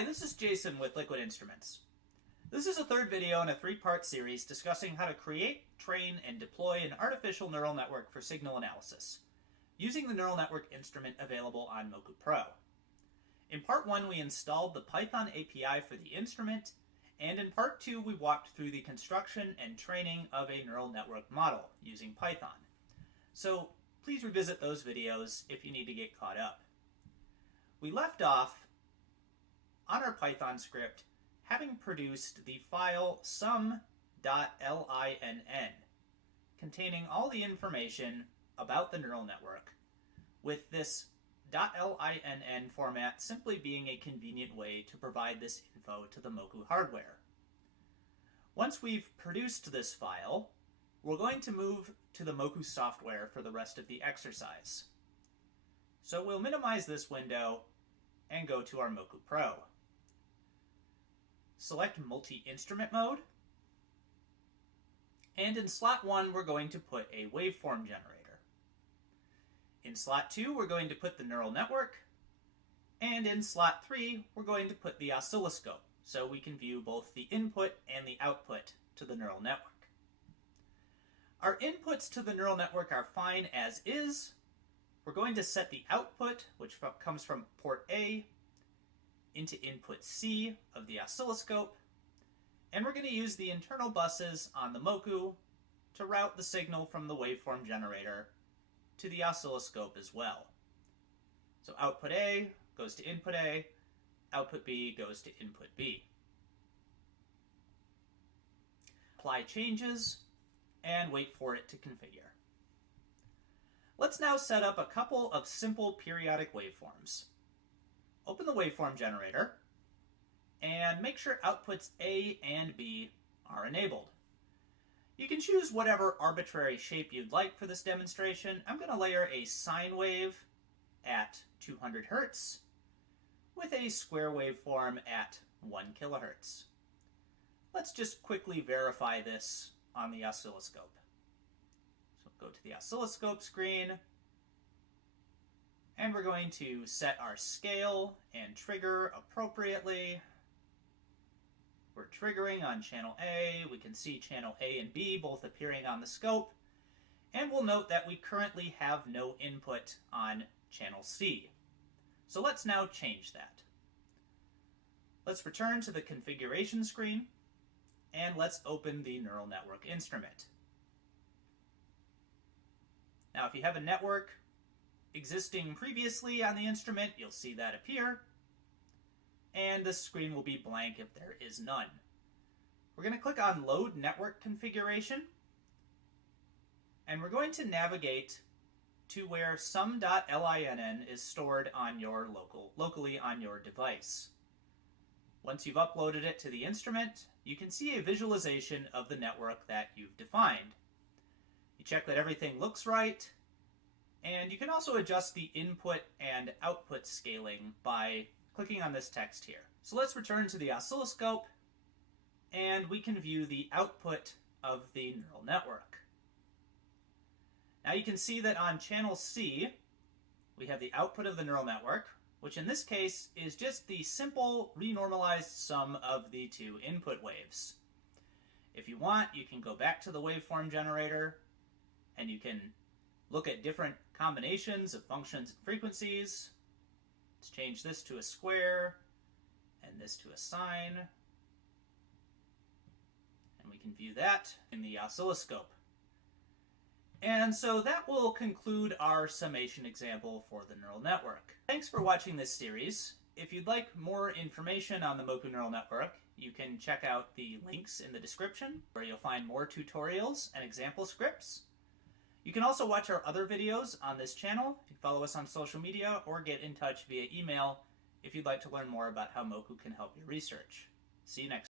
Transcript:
Hi, this is Jason with Liquid Instruments. This is a third video in a three-part series discussing how to create, train, and deploy an artificial neural network for signal analysis, using the neural network instrument available on Moku Pro. In part 1, we installed the Python API for the instrument, and in part 2, we walked through the construction and training of a neural network model using Python. So please revisit those videos if you need to get caught up. We left off on our Python script having produced the file sum.linn, containing all the information about the neural network, with this .linn format simply being a convenient way to provide this info to the Moku hardware. Once we've produced this file, we're going to move to the Moku software for the rest of the exercise. So we'll minimize this window and go to our Moku Pro. Select multi-instrument mode, and in slot 1 we're going to put a waveform generator. In slot 2 we're going to put the neural network, and in slot 3 we're going to put the oscilloscope, so we can view both the input and the output to the neural network. Our inputs to the neural network are fine as is. We're going to set the output, which comes from port A, into input C of the oscilloscope, and we're going to use the internal buses on the Moku to route the signal from the waveform generator to the oscilloscope as well. So output A goes to input A, output B goes to input B. Apply changes and wait for it to configure. Let's now set up a couple of simple periodic waveforms. Open the waveform generator and make sure outputs A and B are enabled. You can choose whatever arbitrary shape you'd like for this demonstration. I'm going to layer a sine wave at 200 Hz with a square waveform at 1 kHz. Let's just quickly verify this on the oscilloscope. So go to the oscilloscope screen, and we're going to set our scale and trigger appropriately. We're triggering on channel A. We can see channel A and B both appearing on the scope. And we'll note that we currently have no input on channel C. So let's now change that. Let's return to the configuration screen, and let's open the neural network instrument. Now, if you have a network existing previously on the instrument, you'll see that appear, and the screen will be blank if there is none. We're going to click on Load Network Configuration, and we're going to navigate to where sum.linn is stored on your locally on your device. Once you've uploaded it to the instrument, you can see a visualization of the network that you've defined. You check that everything looks right, and you can also adjust the input and output scaling by clicking on this text here. So let's return to the oscilloscope, and we can view the output of the neural network. Now you can see that on channel C, we have the output of the neural network, which in this case is just the simple renormalized sum of the two input waves. If you want, you can go back to the waveform generator, and you can look at different combinations of functions and frequencies. Let's change this to a square and this to a sine. And we can view that in the oscilloscope. And so that will conclude our summation example for the neural network. Thanks for watching this series. If you'd like more information on the Moku Neural Network, you can check out the links in the description, where you'll find more tutorials and example scripts. You can also watch our other videos on this channel, you can follow us on social media, or get in touch via email if you'd like to learn more about how Moku can help your research. See you next time.